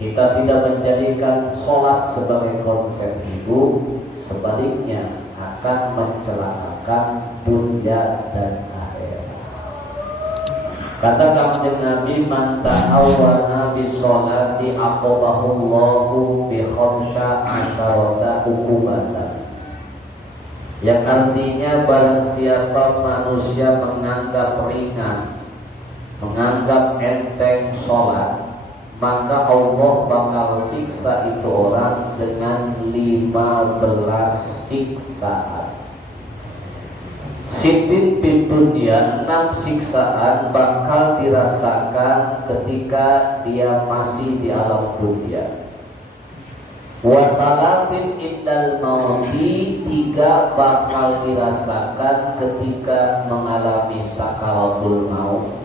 Kita tidak menjadikan sholat sebagai konsep hidup, sebaliknya akan mencelakakan dunia dan akhirat. Kata Kanjeng Nabi, man ta'awwana bi sholati aqabahullahu bi khamsa asyarata hukumatan. Yang artinya barang siapa manusia menganggap ringan, menganggap enteng sholat, maka Allah bakal siksa itu orang dengan 15 siksaan. Sitin di dunia, 6 siksaan bakal dirasakan ketika dia masih di alam dunia. Wa talatin indal mauti, 3 bakal dirasakan ketika mengalami sakaratul maut.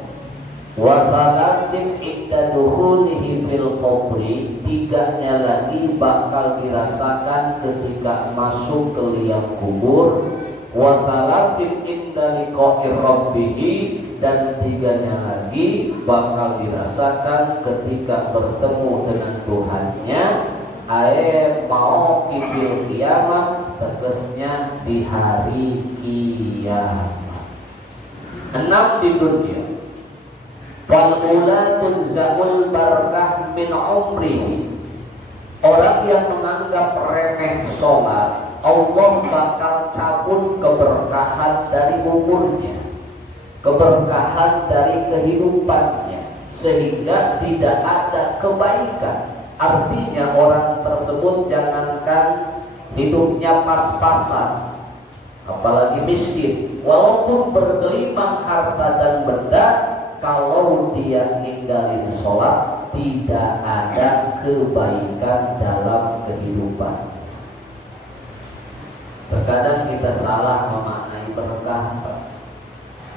Wa talasin inda dukhulihi fil qabri, 3-nya lagi bakal dirasakan ketika masuk ke liang kubur. Wa talasin inda liqa'i rabbih, dan 3-nya lagi bakal dirasakan ketika bertemu dengan Tuhannya. Mau kifil kiamat, tegasnya di hari kiamat. 6 di dunia. Fal'ula tunza'ul barakah min umrihi, orang yang menganggap remeh sholat, Allah bakal cabut keberkahan dari umurnya, keberkahan dari kehidupannya, sehingga tidak ada kebaikan. Artinya orang tersebut jangankan hidupnya pas-pasan, apalagi miskin, walaupun bergelimang harta dan benda, kalau dia ninggalin sholat, tidak ada kebaikan dalam kehidupan. Terkadang kita salah memaknai berkah.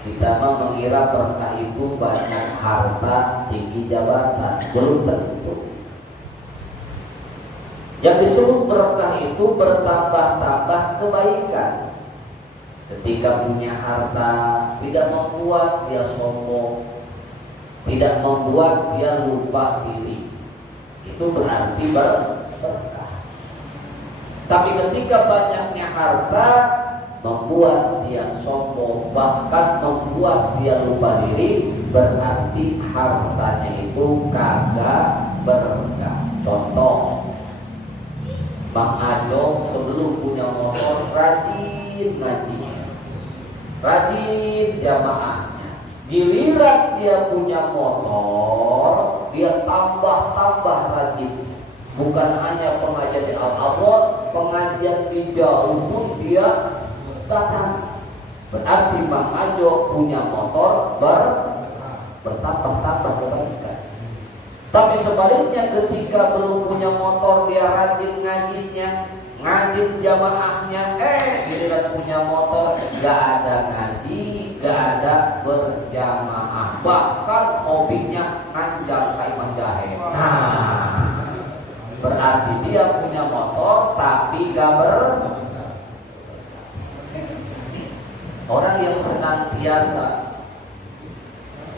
Kita mengira berkah itu banyak harta, tinggi jabatan. Belum tentu. Yang disebut berkah itu bertambah-tambah kebaikan. Ketika punya harta, tidak membuat dia sombong, tidak membuat dia lupa diri. Itu berarti berkah. Tapi ketika banyaknya harta membuat dia sombong, bahkan membuat dia lupa diri, berarti hartanya itu kagak berkah. Contoh, Bang Ajo sebelum punya motor rajin ngajinya, rajin jamaahnya. Giliran dia punya motor, dia tambah rajin. Bukan hanya pengajian di Al-Abad, pengajian di jauh pun dia datang. Berarti Bang Ajo punya motor bertambah kebaikan. Tapi sebaliknya ketika belum punya motor, dia rajin ngajinya, ngajin jamaahnya, giliran punya motor gak ada ngaji, gak ada berjamaah, bahkan hobinya anjal kayak jahe. Berarti dia punya motor tapi gak Orang yang senantiasa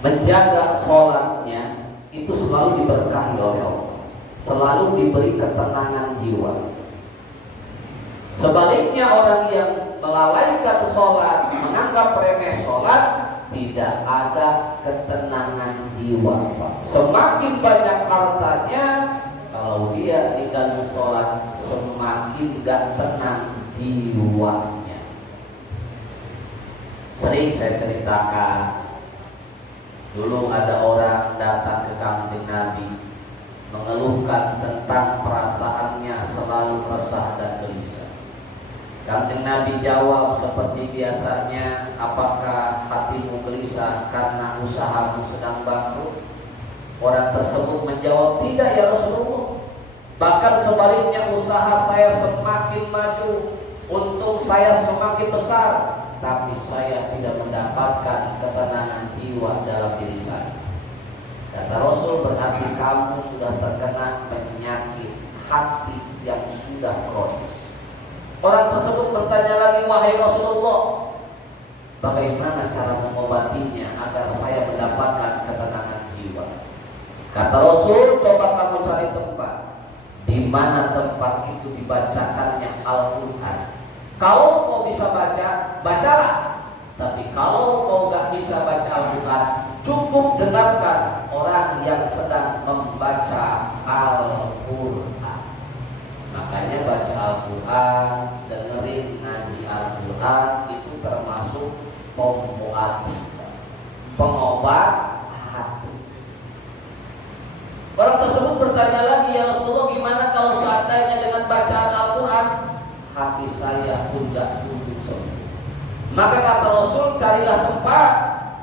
menjaga sholatnya itu selalu diberkahi oleh Allah, selalu diberi ketenangan jiwa. Sebaliknya orang yang melalaikan sholat, menganggap remeh sholat, tidak ada ketenangan jiwa. Semakin banyak hartanya, kalau dia tinggal sholat, semakin gak tenang jiwanya. Sering saya ceritakan, dulu ada orang datang ke Kanjeng Nabi mengeluhkan tentang perasaannya selalu resah dan gelisah. Kanjeng Nabi jawab seperti biasanya, apakah hatimu gelisah karena usahamu sedang bangkrut? Orang tersebut menjawab, tidak ya Rasulullah. Bahkan sebaliknya, usaha saya semakin maju, untung saya semakin besar, tapi saya tidak mendapatkan ketenangan jiwa dalam diri saya. Kata Rasul, berarti kamu sudah terkena penyakit hati yang sudah kronis. Orang tersebut bertanya lagi, wahai Rasulullah, bagaimana cara mengobatinya agar saya mendapatkan ketenangan jiwa? Kata Rasul, coba kamu cari tempat mana tempat itu dibacakannya Al-Quran. Kalau kau bisa baca, bacalah. Tapi kalau kau gak bisa baca Al-Quran, cukup dengarkan orang yang sedang membaca Al-Quran. Makanya baca Al-Quran, dengerin ngaji Al-Quran itu termasuk pengobat hati. Orang tersebut bertanya lagi, ya Rasulullah, gimana kalau seandainya dengan bacaan Al-Quran hati saya pun tak tunduk sembuh? Maka kata Rasul, carilah tempat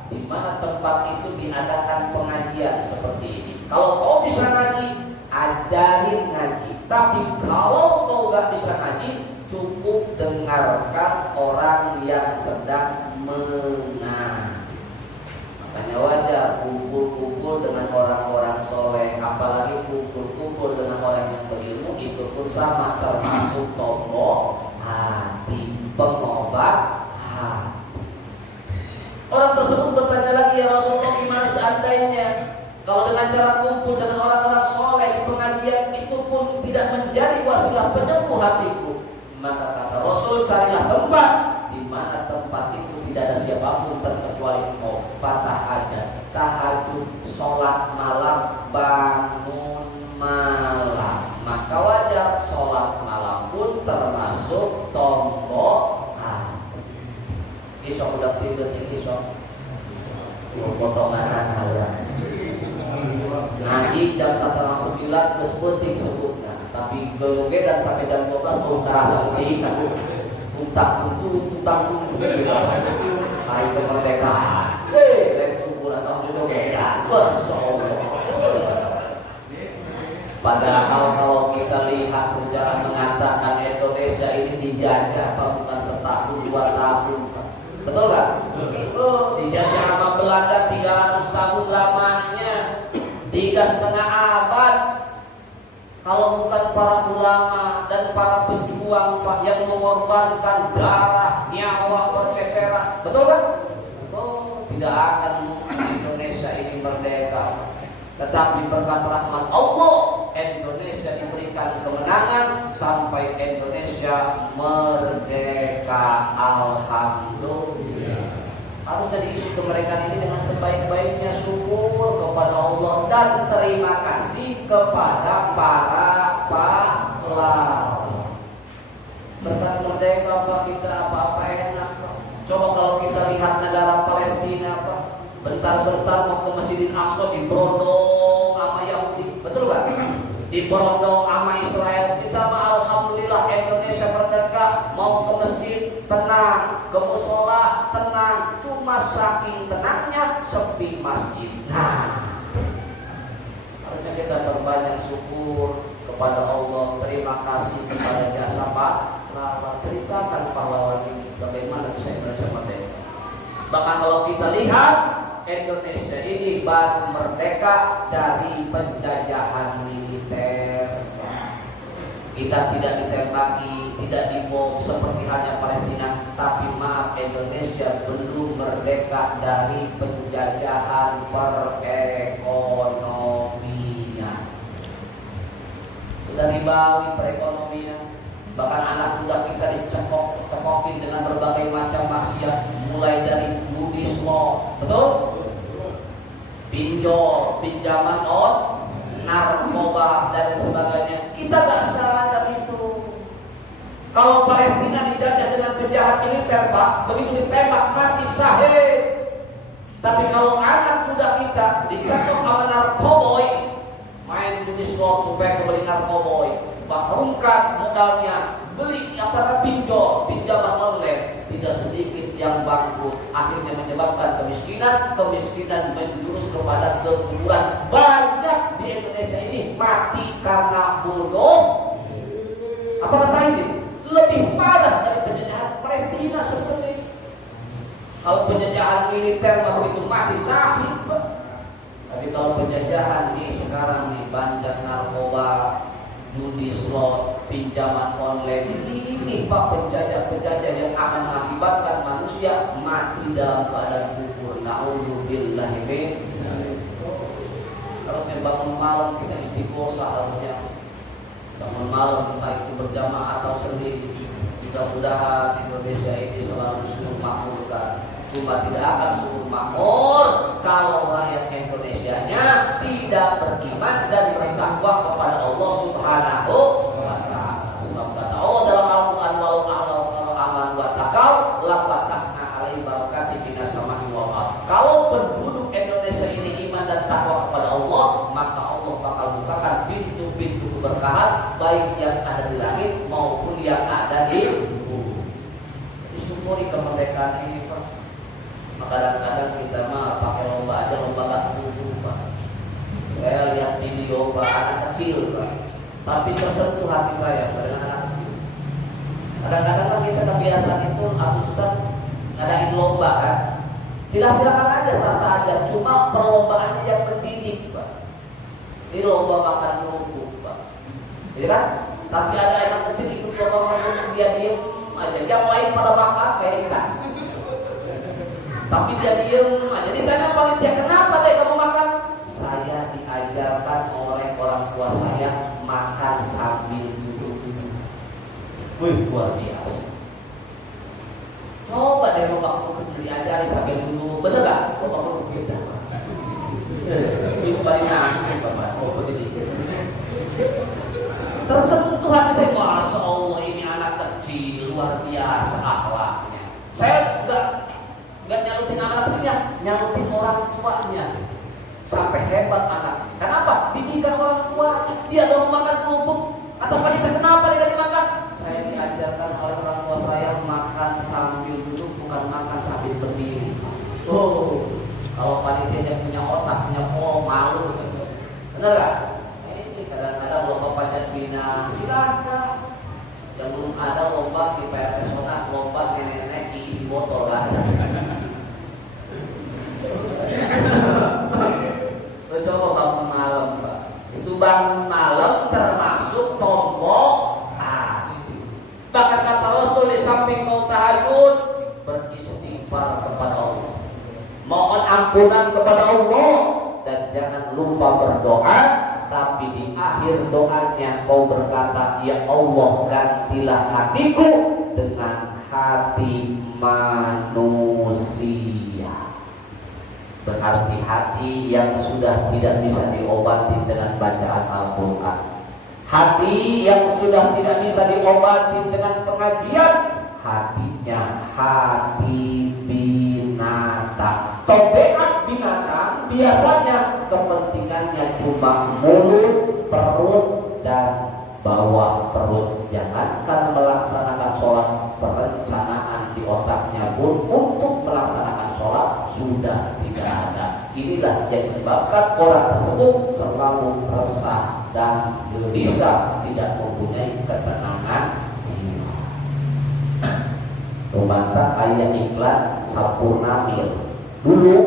di mana tempat itu diadakan pengajian seperti ini. Kalau kau bisa ngaji, ajarin ngaji. Tapi kalau kau gak bisa ngaji, cukup dengarkan orang yang sedang mengaji. Makanya wajar kumpul-kumpul dengan orang-orang soleh, apalagi kumpul-kumpul dengan orang yang berilmu, itu pun sama, termasuk tombol hati, pengobat hati. Orang tersebut bertanya lagi, ya Rasulullah, gimana seandainya kalau dengan cara kumpul dengan orang-orang soleh di pengajian itu pun tidak menjadi wasilah penyembuh hatiku? Maka kata Rasul, carilah tempat di mana tempat itu tidak ada siapapun terkecuali engkau. Tahajud, tahajud, sholat malam, bangun malam. Maka wajar sholat malam pun termasuk tombol hati. Isok udah tidur tinggi isok. Potongan anak. Ngaji jam 8:30 kesebuting sebutnya, tapi geloge dan sampai jam 12 baru terasa kita tuntang hari kemerdekaan. Lain syukuran tahun itu beda. Padahal kalau kita lihat sejarah mengatakan Indonesia ini dijajah apa bukan setahun 2 tahun, betul kan? Dijajah sama Belanda 300 tahun lamanya. 3,5 abad. Kalau bukan para ulama dan para pejuang Pak yang mengorbankan darah, nyawa berceceran, betul kan? Oh, tidak akan Indonesia ini merdeka. Tetapi berkat rahmat Allah, Indonesia diberikan kemenangan sampai Indonesia merdeka. Alhamdulillah. Harus jadi isi kemerdekaan ini dengan sebaik-baiknya syukur kepada Allah dan terima kasih kepada para pahlawan. Berkat merdeka Pak, kita apa-apa enak Pak. Coba kalau kita lihat negara Palestina Pak, bentar-bentar mau ke Masjidil Aqsa diberondong sama Yahudi, betul Pak? Diberondong sama Israel. Kita mah alhamdulillah Indonesia merdeka, mau ke masjid tenang, ke musola tenang, cuma saking tenangnya sepi masjid. Nah, harusnya kita berbanyak syukur kepada Allah, terima kasih kepada jasa pahlawan. Ceritakan pahlawan ini bagaimana bisa Indonesia merdeka. Bahkan kalau kita lihat Indonesia ini baru merdeka dari penjajahan militer. Kita tidak ditembaki, tidak dibom seperti hanya Palestina, tapi maaf, Indonesia belum merdeka dari penjajahan perekonomian. Sudah ribawi perekonomian. Bahkan anak muda kita dicekokin dengan berbagai macam maksiat, mulai dari judi slot, betul? Pinjol, pinjaman narkoba dan sebagainya. Kita tak sadar itu. Kalau Palestina dijajah dengan penjahat militer Pak, begitu ditembak mati syahid. Tapi kalau anak muda kita dicakap sama narkoboy, main judi slot supaya kembali narkoboy, bahrungkan modalnya, beli pinjol, pinjaman online, tidak sedikit yang bangkrut, akhirnya menyebabkan kemiskinan menjurus kepada kekuburan. Banyak di Indonesia ini mati karena bodoh. Apakah saya ini lebih parah dari penjajahan Palestina seperti? Kalau penjajahan militer begitu mati syahid, tapi kalau penjajahan di sekarang nih, banyak narkoba, judi slot, pinjaman online, ini Pak penjajah-penjajah yang akan mengakibatkan manusia mati dalam keadaan kufur. Na'udzubillahi min. Kalau bangun malam kita istighosah harusnya. bangun malam entah itu berjamaah atau sendiri. Mudah-mudahan Indonesia ini selalu subur makmur kan. Cuma tidak akan subur makmur kalau rakyat Indonesianya tidak beriman dan bertakwa kepada Allah Subhanahu wa Ta'ala. Sebab kata Allah dalam Al-Quran, walau aman wa taqaw la fatahna alaihi barakatin minas sama'i wal ardh. Kalau penduduk Indonesia ini iman dan takwa kepada Allah, maka Allah bakal bukakan pintu-pintu keberkahan baik yang ada di langit maupun yang ada di bumi. Disyukuri kemerdekaan ini, Pak. Kadang-kadang kita mah pakai lomba aja, lomba gak kudu, Pak. Saya lihat video Pak, anak kecil, Pak, tapi tersentuh hati saya dengan anak kecil. Kadang-kadang kan kita kebiasaan itu Agustusan ngadain lomba kan. Silakan aja, sah-sah aja, cuma perlombaannya yang pendidik, Pak. Ini lomba makan kerupuk, Pak. Iya kan? Tapi ada anak kecil ikut lomba makan kerupuk, dia diem aja. Yang lain pada makan kayak ikan. Tapi dia diem aja. Ditanya panitia, kenapa deh kamu makan? Saya diajarkan oleh orang tua saya makan sambil duduk-duduk. Wih, luar biasa. Coba deh lomba kerupuk diajari sambil duduk, bener gak? Lomba kerupuk kita. Itu paling nangis, Bapak. Oh, begini. Tersentuh hati saya, Masya Allah, ini anak kecil luar biasa akhlaknya. Saya nggak nyalutin anak kecilnya, nyalutin orang tuanya. Sampai hebat anak. Kenapa? Didikan orang tuanya. Dia mau makan kerupuk atau panitia, kenapa dia gak dimakan? Saya diajarkan oleh orang tua saya makan sambil duduk, bukan makan sambil berdiri. Oh, kalau panitia yang punya otak, punya malu, bener gak? Ini kadang-kadang lomba panjat pinang, silakan. Yang belum ada lomba di PRS Sonat, lomba nenek-nenek di botol lah. Coba bangun malam, Pak. Itu bangun malam termasuk tombol hati. Bahkan kata Rasul, di samping kau tahajud, beristighfar kepada Allah, mohon ampunan kepada Allah, dan jangan lupa berdoa. Tapi di akhir doanya kau berkata, ya Allah, gantilah hatiku dengan hati manusia. Berarti hati yang sudah tidak bisa diobati dengan bacaan Al-Quran, hati yang sudah tidak bisa diobati dengan pengajian, hatinya hati binatang. Tobeat binatang biasanya kepentingannya cuma mulut, perut, dan bawah perut. Jangankan melaksanakan sholat, perencanaan di otaknya pun untuk melaksanakan sholat sudah tidak ada. Inilah yang menyebabkan orang tersebut selalu resah dan gelisah, tidak mempunyai ketenangan jiwa. Rumantah ayat iklan Sampurnamil. Dulu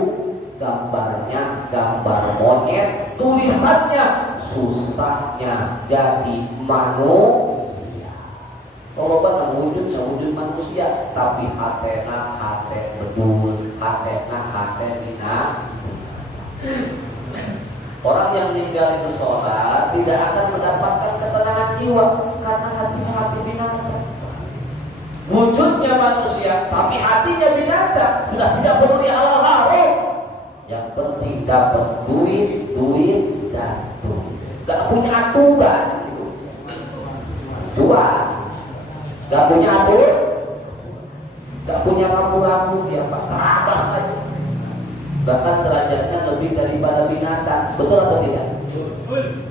gambarnya gambar monyet, tulisannya susahnya jadi manusia. Kalau benar wujud manusia, tapi hatena hate bedul, hatena hate dina. Orang yang meninggal itu sholat tidak akan mendapatkan ketenangan jiwa karena hatinya hati binatang. Wujudnya manusia, tapi hatinya binatang. Sudah tidak peduli halal haram. Yang penting dapat duit dan duit. Gak punya aturan. Jual. Gak punya aturan. Gak punya ragu-ragu, dia terabas saja. Bahkan derajatnya lebih daripada binatang. Betul atau tidak? Betul.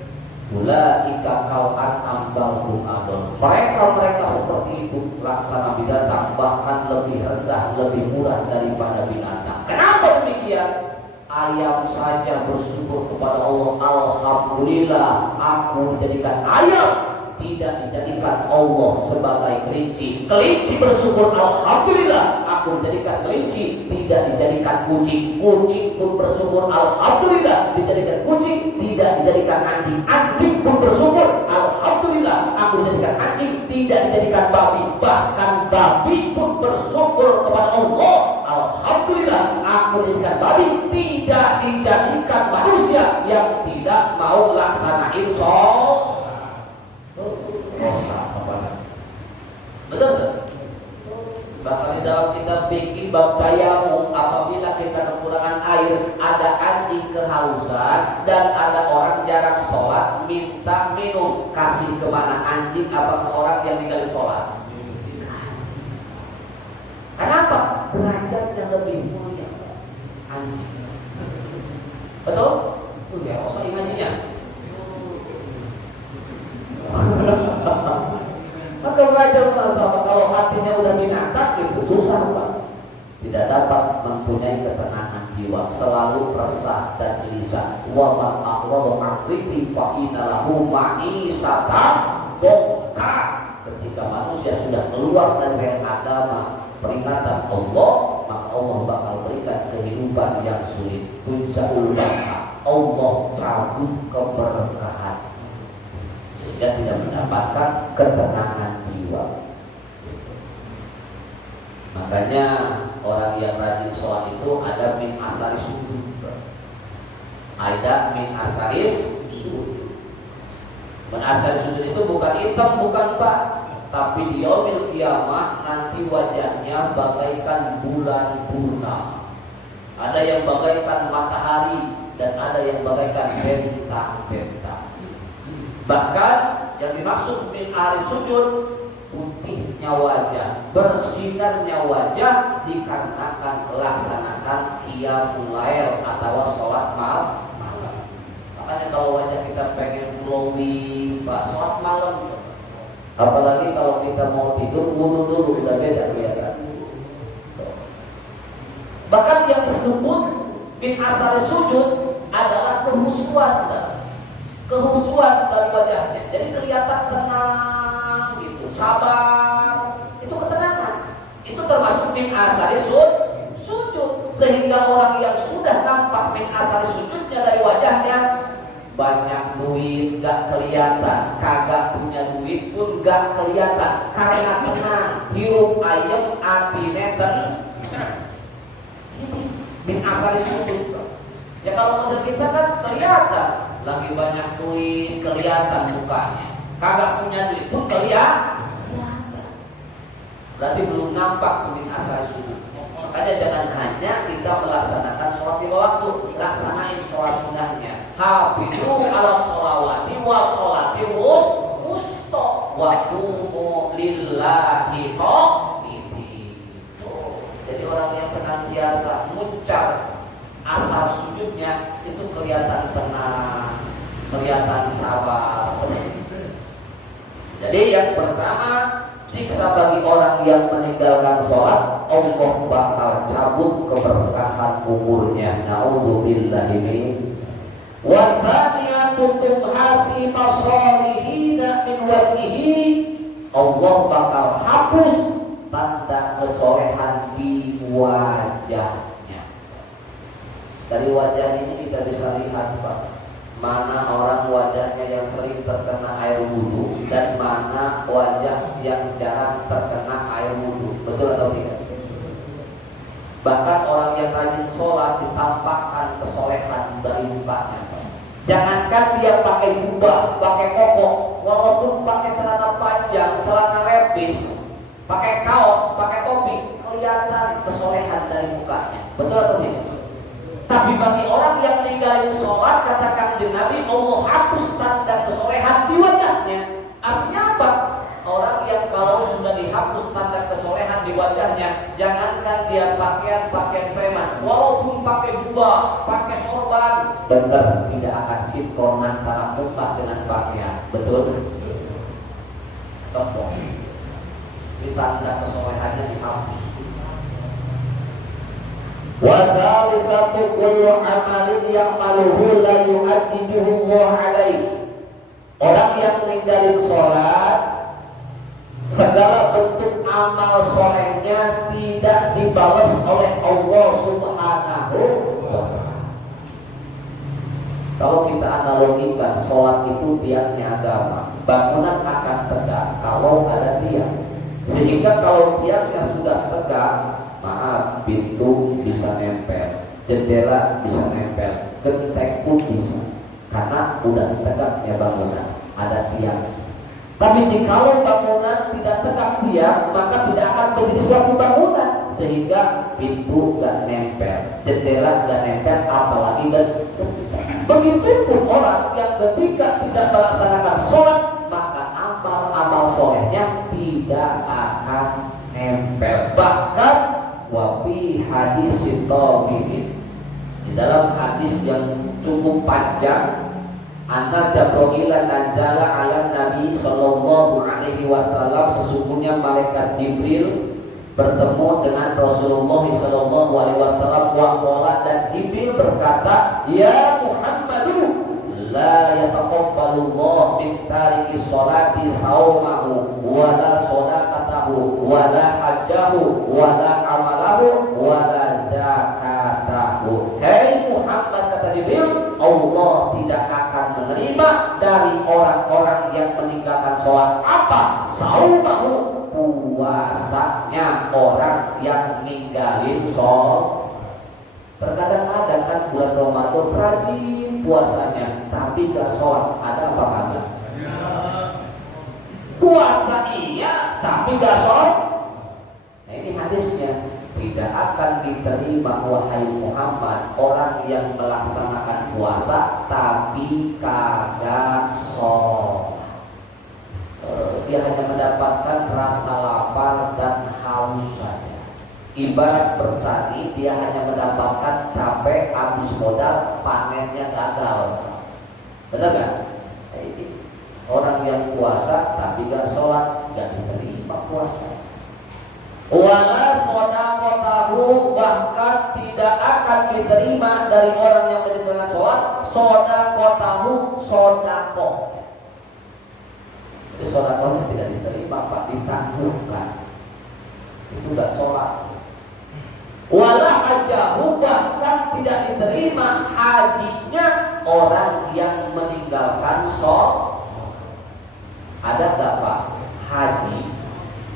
Ulaika kal'an ambalhum adol. Mereka seperti itu laksana binatang, bahkan lebih rendah, lebih murah daripada binatang. Kenapa demikian? Ayam saja bersyukur kepada Allah, alhamdulillah aku dijadikan ayam, tidak dijadikan Allah sebagai kelinci. Kelinci bersyukur, alhamdulillah aku dijadikan kelinci, tidak dijadikan kucing. Kucing pun bersyukur, alhamdulillah dijadikan kucing, tidak dijadikan anjing. Anjing pun bersyukur, alhamdulillah aku dijadikan anjing, tidak dijadikan babi. Bahkan babi pun bersyukur kepada Allah, alhamdulillah aku dijadikan babi, tidak dijadikan manusia yang tidak mau laksanain sholat. fikih bab tayamum, apabila kita kekurangan air, ada anjing kehausan dan ada orang jarang sholat minta minum, kasih kemana? Anjing apa ke orang yang tinggal sholat? Kenapa? Derajatnya lebih mulia anjing. Betul? Ya, usah ingatnya. Maka belajar sama kalau hatinya udah binatang itu susah Pak. Tidak dapat mempunyai ketenangan jiwa, selalu resah dan gelisah. Wa man aqwadu aqribi fa innalahu ma'isatan bongka. Ketika manusia sudah keluar dari agama peringatan Allah, maka Allah bakal berikan kehidupan yang sulit. Puncaul baka, Allah cabut keberkahan sehingga tidak mendapatkan ketenangan jiwa. Makanya orang yang rajin sholat itu ada min asaris sujud. Ada min asaris sujud. Min asaris sujud itu bukan hitam, bukan Pak, tapi di yaumil kiamah nanti wajahnya bagaikan bulan purnama. Ada yang bagaikan matahari dan ada yang bagaikan bentang-bentang. Bahkan yang dimaksud min asaris sujud, putihnya wajah, bersinarnya wajah dikarenakan melaksanakan qiyamul lail atau sholat malam. Makanya kalau wajah kita pengen glowing, Pak, sholat malam. Apalagi kalau kita mau tidur, wudu dulu, udah beda kelihatan. Bahkan yang disebut min asar sujud adalah kehusuan dari wajahnya. Jadi kelihatan tenang gitu, sabar. Itu ketenangan. Itu termasuk min asar sujud. Sehingga orang yang sudah nampak min asar sujudnya dari wajahnya, banyak duit gak kelihatan, kagak punya duit pun gak kelihatan, karena tenang, hirup ayam ati neten. Min asal sujud. Ya kalau menurut kita kan kelihatan, lagi banyak duit kelihatan mukanya, kagak punya duit pun kelihatan. Berarti belum nampak min asal sujud. Makanya jangan hanya kita melaksanakan sholat lima waktu, laksanain sholat sunnahnya. Hafizu ala sholawati wa sholati wusta wa qumu lillahi qanitin. Jadi orang yang senantiasa muncar asal sujudnya itu kelihatan tenang, kelihatan sabar. Jadi yang pertama, siksa bagi orang yang meninggalkan sholat, Allah bakal cabut keberkahan umurnya. Na'udzubillahi min. Wasaniyatu tumhasi masolihina min wajhihi, Allah bakal hapus tanda kesolehan di wajahnya. Dari wajah ini kita bisa lihat Pak, mana orang wajahnya yang sering terkena air wudhu dan mana wajah yang jarang terkena air wudhu. Betul atau tidak? Bahkan orang yang rajin sholat ditampakkan kesolehan dari mukanya. Jangankan dia pakai jubah, pakai koko, walaupun pakai celana panjang, celana lepis, pakai kaos, pakai topi, kelihatan kesolehan dari mukanya. Betul atau tidak? Tapi bagi orang yang ninggalin sholat, katakan Nabi, Allah hapus tanda kesolehan di wajahnya. Artinya apa? Orang yang kalau sudah dihapus tanda kesolehan di wajahnya, jangankan dia pakaian preman, walaupun pakai jubah, pakai sorban, benar tidak akan sinkron antara muka dengan pakaian. Betul? Tepuk. Di tanda kesolehannya dihapus. Wa dzalisatu kullu amalin ya'maluhu la yu'addibuhu Allah alaihi. Orang yang ninggalin sholat, segala bentuk amal solehnya tidak dibalas oleh Allah Subhanahu wa ta'ala. Kalau kita analogikan, sholat itu tiangnya agama. Bangunan akan tegak kalau ada tiang. Sehingga kalau tiangnya sudah tegak, maaf, pintu bisa nempel, jendela bisa nempel, genteng pun bisa, karena udah tegaknya bangunan, ada tiang. Tapi jikalau bangunan tidak tegak tiang, maka tidak akan menjadi suatu bangunan. sehingga pintu gak nempel, jendela gak nempel, apalagi dan begitupun orang yang ketika tidak melaksanakan sholat maka amal solehnya tidak akan nempel. Bahkan wafi hadis ini, di dalam hadis yang cukup panjang, anna Jibril nazala ala Nabi sallallahu alaihi wasallam, sesungguhnya malaikat Jibril bertemu dengan Rasulullah sallallahu alaihi wasallam, wa dan Jibril berkata, ya Muhammadu la yataqabbalu Allah min tariki sholati saumahu wala shadaqatahu wala hajjahu wala amalahu wala zakatahu. Hei Muhammad, kata Jibril, Allah tidak akan menerima dari orang-orang yang meninggalkan sholat apa? Saumahu, puasanya orang yang ninggalin sholat. Terkadang-kadang kan bulan Ramadan rajin puasanya tapi gak sholat, ada apa kagak? Puasa iya tapi gak sholat. Nah ini hadisnya, tidak akan diterima wahai Muhammad orang yang melaksanakan puasa tapi kagak sholat. Dia hanya mendapatkan rasa lapar dan haus saja. Ibarat bertani, dia hanya mendapatkan capek, habis modal, panennya gagal. Benar gak? Ini orang yang puasa tapi gak sholat, gak diterima puasa. Wala shadaqatahu, bahkan tidak akan diterima dari orang yang meninggalkan sholat. Shadaqatahu, shadaqah. Jadi shadaqahnya tidak diterima, Pak, ditangguhkan. Itu gak sholat. Wala hajahu, bahkan tidak diterima hajinya orang yang meninggalkan sholat. Ada gak Pak haji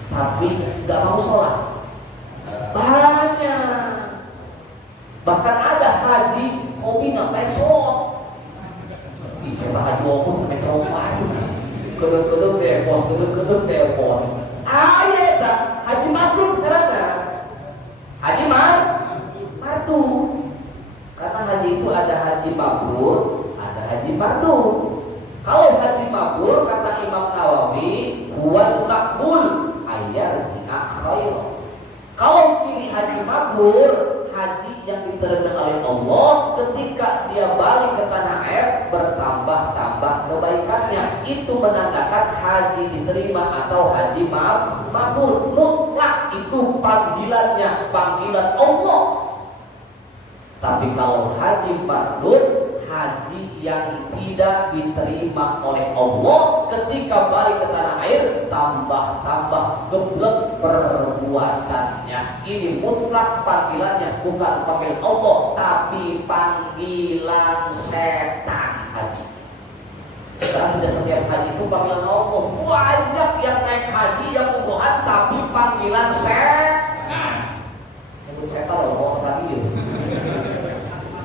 tapi gak mau sholat? Banyak. Bahkan ada haji hobi ngapain sholat. Ih, coba haji waktu ngapain sholat. Kedeng-kedeng depos, kedeng-kedeng depos. Iya tak, haji mabrur karena haji mabrur. Karena haji itu ada haji mabrur, ada haji mabrur. Kalau haji mabrur kata Imam Nawawi, huwal maqbul ayyarji'a khairan. Kalau ciri haji mabrur, haji yang diterima oleh Allah, ketika dia balik ke tanah air bertambah-tambah kebaikannya. Itu menandakan haji diterima atau haji mabrur. Mutlak itu panggilannya, panggilan Allah. Tapi kalau haji mabrur, haji yang tidak diterima oleh Allah, ketika balik ke tanah air tambah-tambah geblek perbuatannya. Ini mutlak panggilannya, bukan panggilan Allah tapi panggilan setan haji. Karena tidak setiap haji itu panggilan Allah. Banyak yang naik haji yang umrohan tapi panggilan setan. Itu setan loh, mau tadi ya.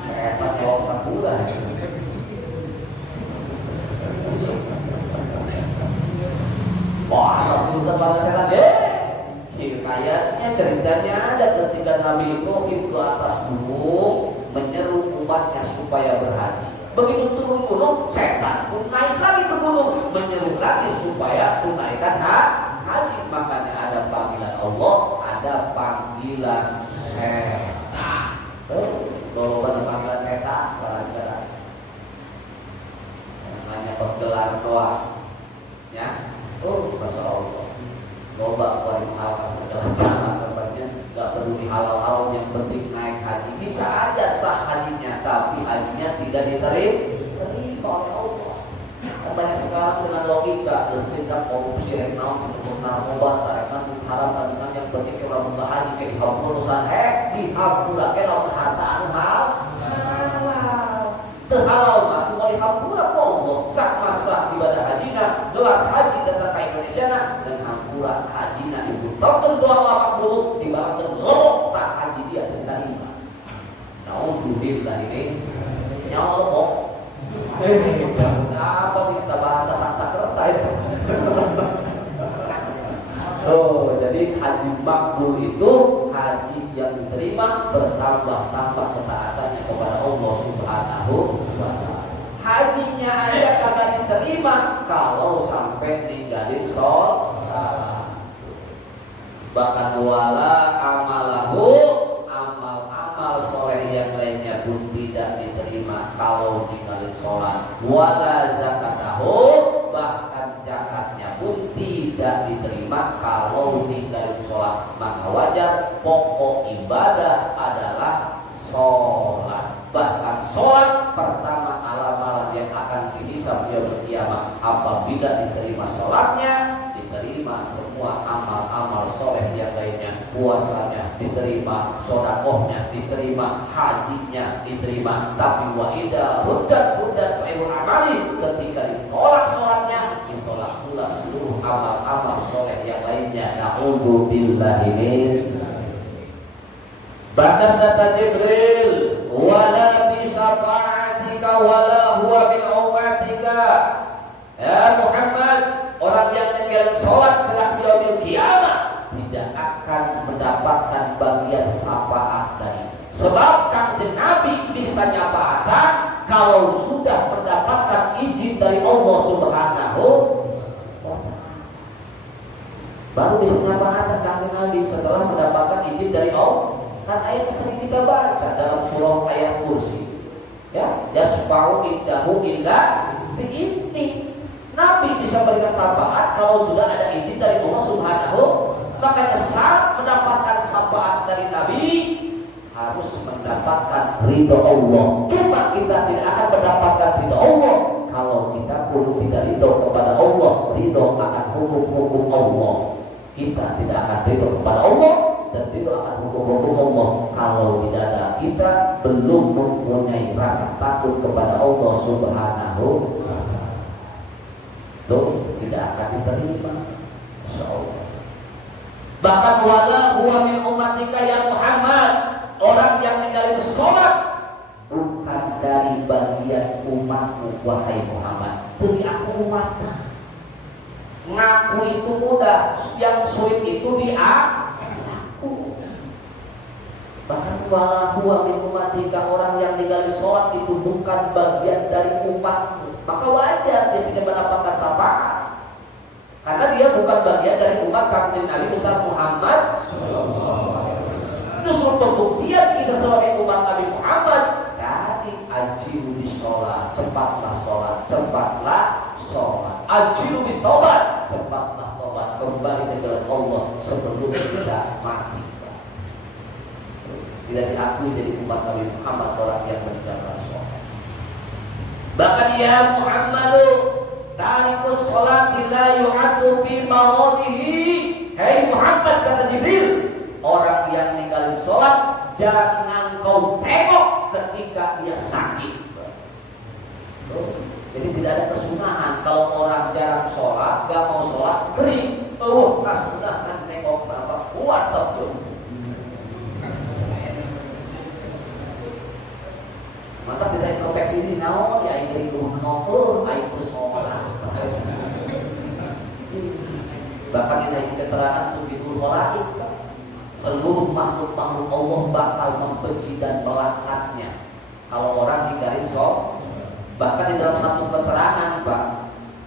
Setan jawab bulan. Wah, asal susah banget setan deh. Kayaknya ceritanya ada ketika Nabi Ibrahim ke atas gunung menyeru umatnya supaya berhaji. Begitu turun gunung, setan pun naik lagi ke gunung menyeru lagi supaya tunaikan haji. Makanya ada panggilan Allah, ada panggilan setan. Kalau ada panggilan setan, pelajaran. Hanya pergelar doang, ya. Masya Allah. Loba halal segala cara tempatnya, gak peduli halal yang penting naik haji. Bisa aja sah hajinya, tapi hajinya tidak diterima oleh Allah. Banyak sekarang dengan logika, tindak korupsi, reknaun, sebelum narkoba, tarekan, haram, tandungan yang penting orang buka haji kayak dihapur urusan dihapur lagi lawan harta halal. Terhalal mah cuma dihapur apa Allah. Sah masa ibadah hajinya, gelar haji datang ke Indonesia dan hampuran hajinya itu tertentu doang lapak dulu dibalangkan lobok tak haji dia diterima. Naudzubillah ini nyawa lobok. Apa kita bahasa Sanskerta itu? Jadi haji makbul itu haji yang diterima, bertambah-tambah ketaatannya kepada Allah Subhanahu wa Ta'ala. Hajinya aja kagak diterima kalau sampai ninggalin sholat. Bahkan wala amalahu, amal-amal soleh yang lainnya pun tidak diterima kalau ninggalin sholat. Wala zakatahu, bahkan zakatnya pun tidak diterima kalau ninggalin sholat. Maka wajar pokok ibadah adalah sholat. Bahkan sholat pertama amalan yang akan dihisab yaumul kiamah. Apabila diterima sholatnya, diterima semua amal-amal soleh yang lainnya. Puasanya diterima, sedekahnya diterima, hajinya diterima. Tapi wa idza ruddat sairul amali, ketika ditolak sholatnya, ditolak pula seluruh amal-amal soleh yang lainnya. Na'udzu billahi min. Bahkan kata Jibril, wala bisafa'atika wala huwa min umatika. Ya Muhammad, orang yang meninggalkan sholat kelak di yaumil kiamah tidak akan mendapatkan bagian syafaat dari. Sebab Kanjeng Nabi bisa nyafaatan kalau sudah mendapatkan izin dari Allah Subhanahu wa Ta'ala. Baru bisa nyafaatan Kanjeng Nabi setelah mendapatkan izin dari Allah. Kan ayat sering kita baca dalam surah ayat kursi. Ya, yasfa'u indahu illa bi'izni. Nabi bisa memberikan syafaat kalau sudah ada izin dari Allah Subhanahu. Makanya saat mendapatkan syafaat dari Nabi harus mendapatkan ridho Allah. Cuma kita tidak akan mendapatkan ridho Allah kalau kita pun tidak ridho kepada Allah, ridho akan hukum-hukum Allah. Kita tidak akan ridho kepada Allah dan tidak akan hukum-hukum Allah kalau tidak ada kita belum mempunyai rasa takut kepada Allah Subhanahu wa Ta'ala. Tidak akan diterima, insyaallah. Bahkan wala huwa min ummatika ya Muhammad, orang yang meninggalkan sholat bukan dari bagian umatmu wahai Muhammad. Jadi aku umatnya. Ngaku itu mudah, yang sulit itu aku. Bahkan wala huwa min ummatika, orang yang meninggalkan sholat itu bukan bagian dari umatmu. Maka wajar dia tidak mendapatkan syafaat karena dia bukan bagian dari umat Kanjeng Nabi besar Muhammad. Justru pembuktian kita sebagai umat Nabi Muhammad dari ajilu bis sholat, cepatlah sholat, cepatlah sholat. Ajilu bis tobat, cepatlah tobat, kembali ke jalan Allah sebelum kita mati. Tidak diakui jadi umat Nabi Muhammad orang yang meninggalkan sholat. Bahkan ya Muhammadu tarikus sholati la yu'addu bi maradihi. Hei Muhammad, kata Jibril, orang yang ninggalin sholat jangan kau tengok ketika dia sakit. Jadi tidak ada kesunahan kalau orang jarang sholat, gak mau sholat, beri. Kesunahan tengok berapa kuat betul. Maka tidak introspeksi ini, naon ya itu nongol, itu sholat. Bahkan ini keterangan subhanahu wa ta'ala, seluruh makhluk-makhluk Allah bakal membenci dan melaknatnya kalau orang ninggalin sholat. Bahkan di dalam satu keterangan, Pak,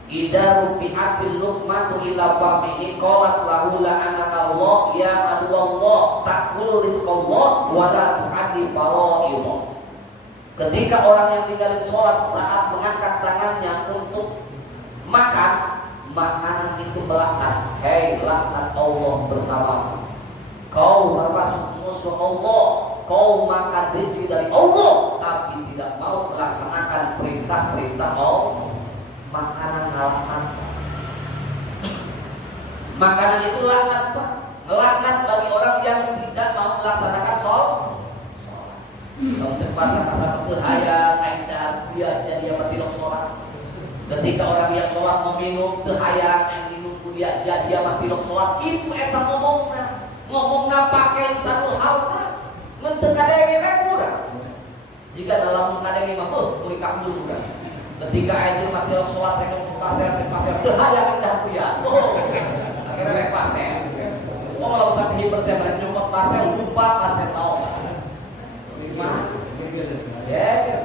idza rufi'atil luqmatu ila famihi qalat lahu la anaka Allah ya adullah ta'kulu rizqallah wa la tu'addi fara'idha. Ketika orang yang tinggalin sholat saat mengangkat tangannya untuk makan, makanan itu melaknat. Hei, laknat Allah bersamamu. Kau termasuk musuh Allah. Kau makan rezeki dari Allah, tapi tidak mau melaksanakan perintah-perintah Allah. Makanan laknat. Makanan itu laknat, Pak. Laknat bagi orang yang tidak mau melaksanakan sholat. Kalau cepasa kasar terhayat, aindah biarnya dia mati sholat. Ketika orang yang sholat meminum terhayat, yang minum dia mati sholat. Itu eta ngomongna pakai lisanul halna, mentekadenge kurang. Jika dalam kadenge mah kuring kabul kurang. Ketika itu mati sholat, mereka pasir terhayat aindah dia. Akhirnya rek pasir. Kalau sampai bertemu nyumpet pasir, lupa pasir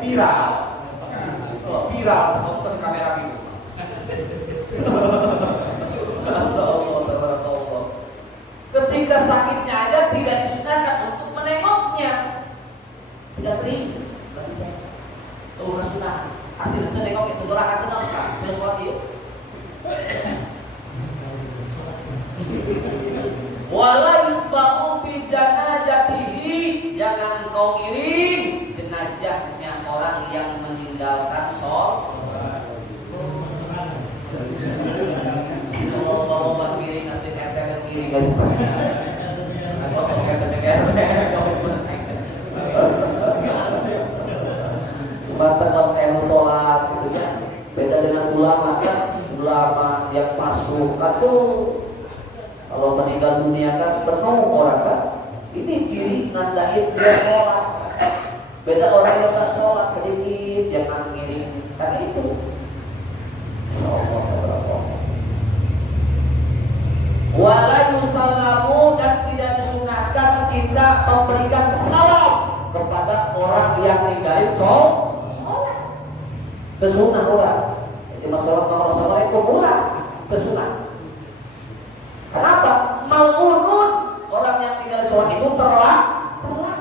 viral. Viral nonton kamera gitu. Astagfirullah. Ketika sakitnya aja tidak disunahkan untuk menengoknya. Tidak beri. Tuh sunah. Artinya menengoknya saudara akan kenal kan? Sesuatu yuk. Wala yutba'u bi janazatihi, jangan kau iring jenazahnya orang yang meninggalkan sholat. Kalau mau kiri ngasih RT kiri kan. Mata kalau kayak sholat gitu ya. Beda dengan ulama kan, ulama yang masuk kan tuh kalau meninggal dunia kan penuh orang kan. Ini ciri nandain dia sholat. Beda orang yang nggak sholat sedikit jangan ngiring kan itu. Wala yusallamu, dan tidak disunahkan kita memberikan salam kepada orang yang ninggalin sholat. Kesunah orang. Jadi masalah assalamualaikum orang kesunah. Kenapa? Mal'unun, orang yang ninggalin sholat itu terlaknat.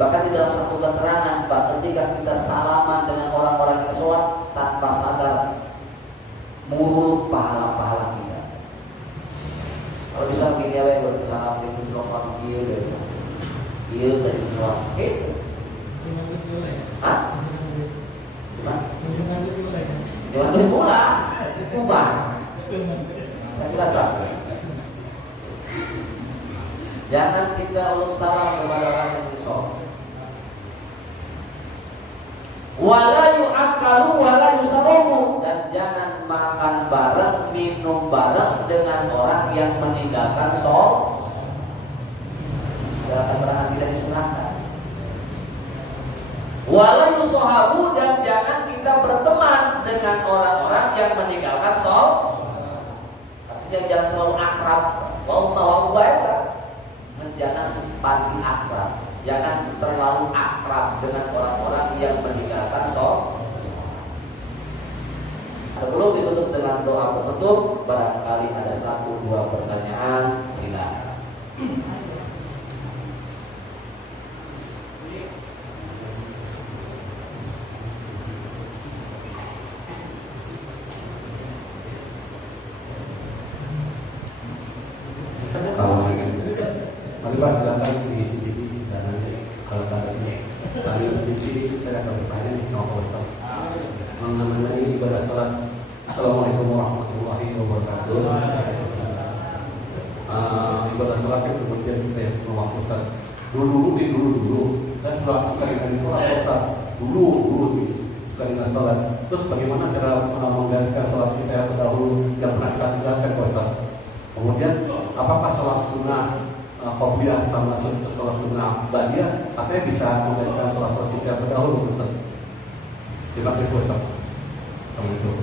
Bahkan di dalam satu keterangan, Pak, ketika kita salaman dengan orang-orang yang sholat tanpa sadar murut pahala-pahala kita. Kalau bisa begini ya, berkesalam dengan sholat iya dari sholat gitu. Hah? Gimana? Jangan beli bola, kubah. Saya rasa. Jangan kita uluk salam kepada orang yang sholat. Wala yu'akalu wala yusaromu, dan jangan makan bareng, minum bareng dengan orang yang meninggalkan sholat. Jangan berarti tidak disunahkan. Wala yusohabu, dan jangan kita berteman dengan orang-orang yang meninggalkan sholat. Artinya jangan terlalu akrab. Mau baik, jangan pati akrab. Jangan terlalu akrab dengan orang-orang yang meninggalkan sholat. Sebelum ditutup dengan doa penutup, barangkali ada 1-2 pertanyaan, silakan. Pak, silakan dicicipi dan nanti kalau tadi sambil mencicipi saya akan bertanya sama Pak Ustaz mengenai ibadah salat. Assalamualaikum warahmatullahi wabarakatuh. Ibadah salat yang kemudian kita yang sama Pak Ustaz dulu saya sekali sholat Ustaz dulu sekali sholat. Terus bagaimana cara menggantikan sholat kita yang terdahulu yang pernah kita tinggalkan Pak Ustaz? Kemudian apakah sholat sunnah qobliyah sama sholat sunnah ba'diyah katanya bisa menggantikan sholat kita terdahulu Ustaz? Terima kasih Ustaz. Assalamualaikum.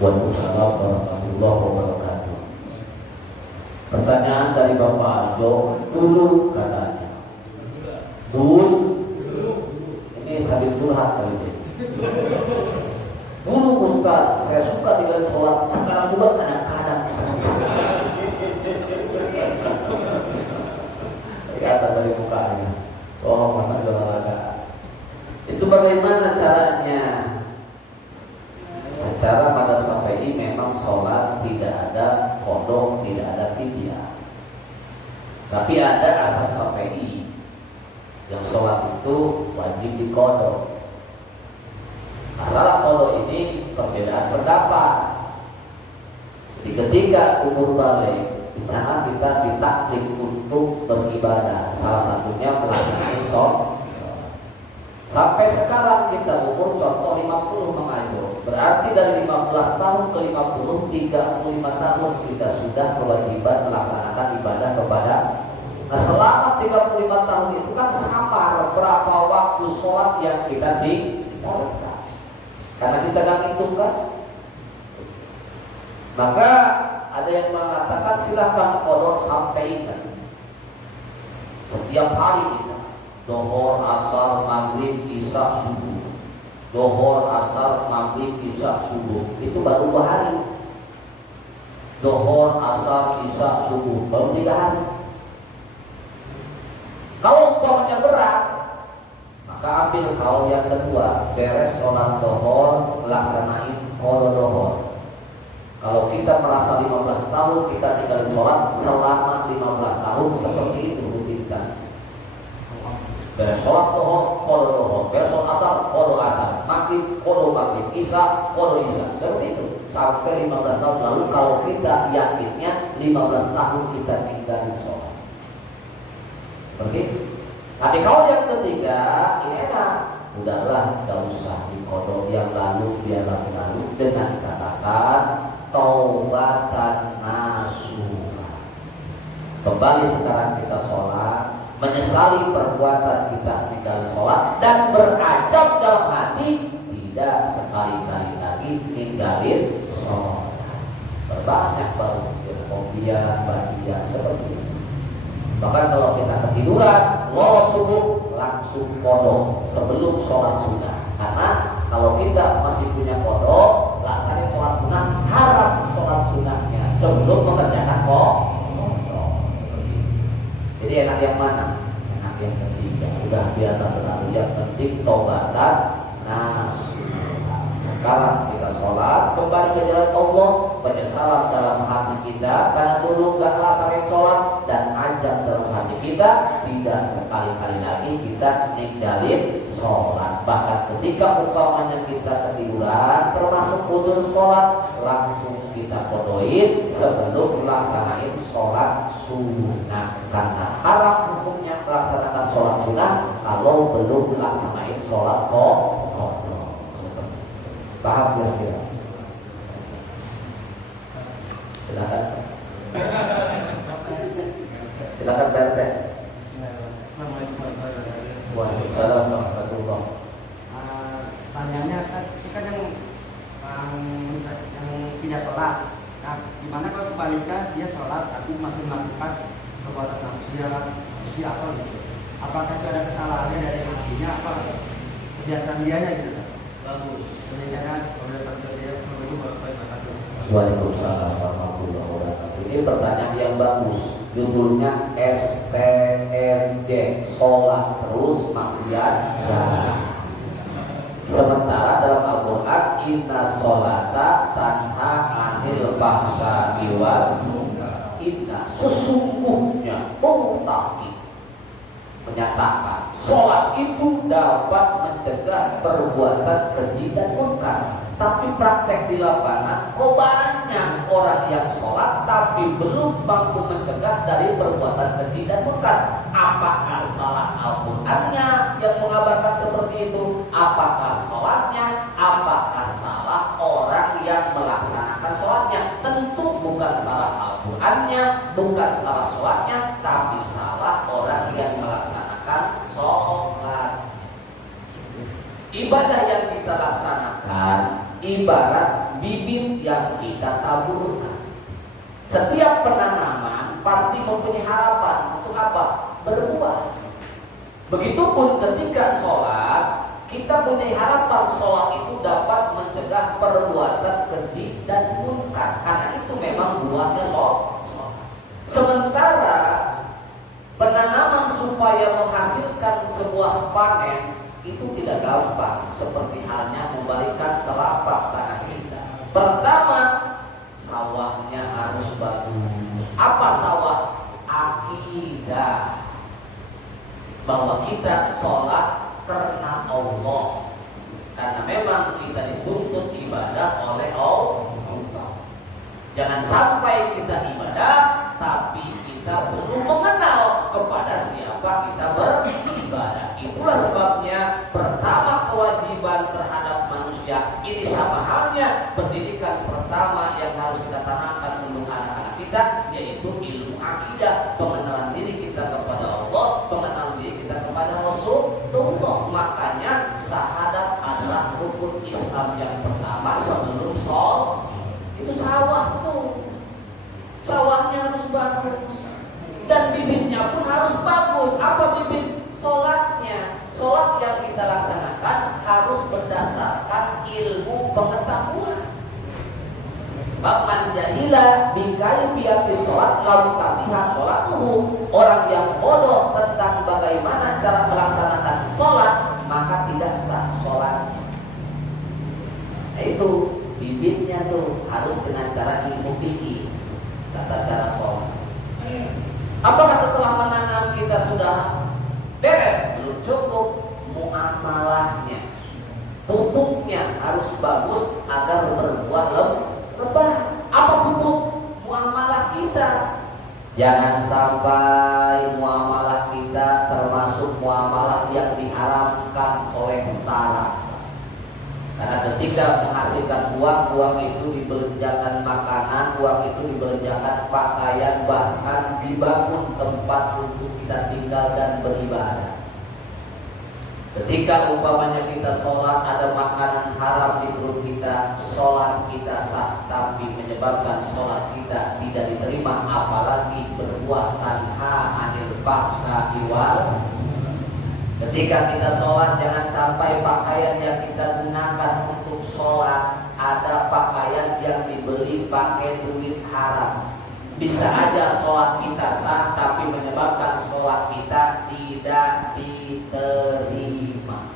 Waalaikumsalam warahmatullahi wabarakatuh. Pertanyaan dari Bapak Arjo, dulu katanya. Dulu. Ini sambil curhat kali ini. Dulu Ustaz, saya suka tinggal sholat. Sekarang juga kadang-kadang kelihatan dari mukanya. Oh, masa olahraga. Itu bagaimana caranya? Secara madhab Syafi'i memang sholat tidak ada qadha, tidak ada fidyah. Tapi ada asal Syafi'i yang sholat itu wajib diqadha. Masalah qadha ini perbedaan pendapat. Jadi ketika umur balik, di sana kita ditaklik untuk beribadah. Salah satunya melaksanakan sholat. Sampai sekarang kita umur contoh 50 mengajar. Berarti dari 15 tahun ke 50, 35 tahun kita sudah kewajiban melaksanakan ibadah kepada. Nah selama 35 tahun itu kan samar berapa waktu sholat yang kita dilakukan. Karena kita kan hitungkan. Maka ada yang mengatakan silakan kodok sampai ikan. Setiap hari kita Dohor, asar, maghrib, isya, subuh. Dohor, asar, maghrib, isya, subuh. Itu baru 2 hari. Dohor, asar, isya, subuh baru 3 hari. Kalau umpamanya berat, maka ambil kaul yang kedua, beres sholat dohor, laksanain qada dohor. Kalau kita merasa 15 tahun kita tinggal sholat selama 15 tahun, seperti itu rutinitas. Beres sholat dohor, qada dohor. Beres sholat asar, qada asar. Maghrib, qada maghrib. Isya, qada isya. Seperti itu sampai 15 tahun lalu. Kalau kita yakinnya 15 tahun kita tinggal sholat. Begitu. Tapi kalau yang ketiga ini enak, udahlah gak usah dikodok yang lalu biarlah lalu, dengan catatan taubatan nasuha. Kembali sekarang kita sholat, menyesali perbuatan kita tinggal sholat, dan berazam dalam hati tidak sekali-kali lagi ninggalin sholat. Berbanyak baru kopiah, bahagia seperti itu. Bahkan kalau kita ketiduran, lolos subuh, langsung kodok sebelum sholat sunnah. Karena kalau kita masih punya kodok, laksanain sholat sunnah, harap sholat sunnahnya sebelum mengerjakan kodok. Jadi enak yang mana? Enak yang ketiga. Udah biasa berlalu, yang penting tobatan nasuha. Sekarang kita sholat, kembali ke jalan Allah, penyesalan dalam hati kita karena dulu gak laksanain sholat, dan ajab dalam hati kita tidak sekali-kali lagi kita ninggalin sholat. Bahkan ketika umpamanya kita ketiduran termasuk udur sholat, langsung kita kodoin sebelum melaksanain sholat sunnah. Karena haram hukumnya melaksanakan sholat sunnah kalau belum melaksanain sholat kodok. Paham kira-kira? Silakan. Silakan PRT. Assalamualaikum warahmatullahi wabarakatuh. Waalaikumsalam warahmatullahi wabarakatuh. Pertanyaannya kan yang tidak sholat. Nah, gimana kalau sebaliknya dia sholat tapi masih melakukan perbuatan maksiat atau gitu? Apakah itu ada kesalahannya dari hatinya apa kebiasaan dianya gitu? Bagus. Waalaikumsalam warahmatullahi wabarakatuh. Ini pertanyaan yang bagus. Judulnya STMJ, sholat terus maksiat. Sementara dalam Al-Quran, inna sholata tanha anil fahsya'i wal munkar. Inna, sesungguhnya, mengutahi, menyatakan sholat itu dapat mencegah perbuatan keji dan munkar. Tapi praktek di lapangan, kok banyak orang yang sholat tapi belum mampu mencegah dari perbuatan keji dan munkar. Apakah salah Al-Qur'annya yang mengabarkan seperti itu? Apakah sholatnya? Apakah salah orang yang melaksanakan sholatnya? Tentu bukan salah Al-Qur'annya, bukan salah sholatnya, tapi salah orang yang melaksanakan sholat. Ibadah yang kita laksanakan ibarat bibit yang kita taburkan. Setiap penanaman pasti mempunyai harapan untuk apa? Berbuah. Begitupun ketika sholat, kita punya harapan sholat itu dapat mencegah perbuatan keji dan munkar. Karena itu memang buahnya sholat. Sementara penanaman supaya menghasilkan sebuah panen itu tidak gampang, seperti halnya membalikkan telapak tangan kita. Pertama, sawahnya harus bagus. Apa sawah? Akidah, bahwa kita sholat karena Allah, karena memang kita dituntut ibadah oleh Allah. Jangan sampai kita ibadah tapi kita belum mengenal kepada siapa kita beribadah. Itulah sebabnya pertama kewajiban terhadap manusia ini sama halnya pendidikan pertama yang harus kita tanamkan untuk anak-anak kita, yaitu ilmu akidah, pengenalan diri kita kepada Allah, pengenalan diri kita kepada Rasulullah. Makanya syahadat adalah rukun Islam yang pertama sebelum sholat. Itu sawah tuh. pengetahuan. Sebab man jahila bikayu biati sholat lam tasiha sholatuhu. Orang yang bodoh tentang bagaimana cara melaksanakan sholat, maka tidak sah sholatnya. Nah itu bibitnya tuh harus dengan cara ilmu fikih, tata cara sholat. Apakah setelah menanam kita sudah beres? Belum cukup. Muamalahnya, pupuknya harus bagus agar berbuah lebat. Apa pupuk? Muamalah kita. Jangan sampai muamalah kita termasuk muamalah yang diharamkan oleh syara. Karena ketika menghasilkan uang itu dibelanjakan makanan, uang itu dibelanjakan pakaian, bahkan dibangun tempat untuk kita tinggal dan beribadah. Ketika umpamanya kita sholat ada makanan haram di perut kita, sholat kita sah, tapi menyebabkan sholat kita tidak diterima, apalagi berbuah tanha anil fahsya'i wal. Ketika kita sholat jangan sampai pakaian yang kita gunakan untuk sholat ada pakaian yang dibeli pakai duit haram. Bisa aja sholat kita sah, tapi menyebabkan sholat kita tidak diterima.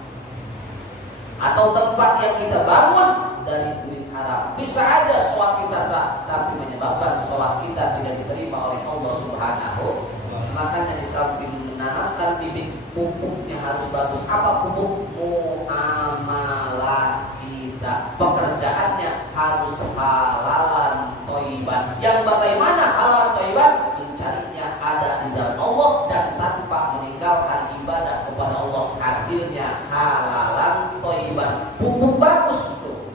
Atau tempat yang kita bangun dari duit haram. Bisa aja sholat kita sah, tapi menyebabkan sholat kita tidak diterima oleh Allah Subhanahu. Makanya di samping menanamkan bibit, pupuknya harus bagus. Apa pupuk? Muamalah kita. Pekerjaannya harus halalan thayyiban. Yang bagaimana halalan thayyiban? Mencarinya ada di dalam Allah dan tanpa meninggalkan ibadah kepada Allah. Hasilnya halalan thayyiban. Pupuk bagus tuh.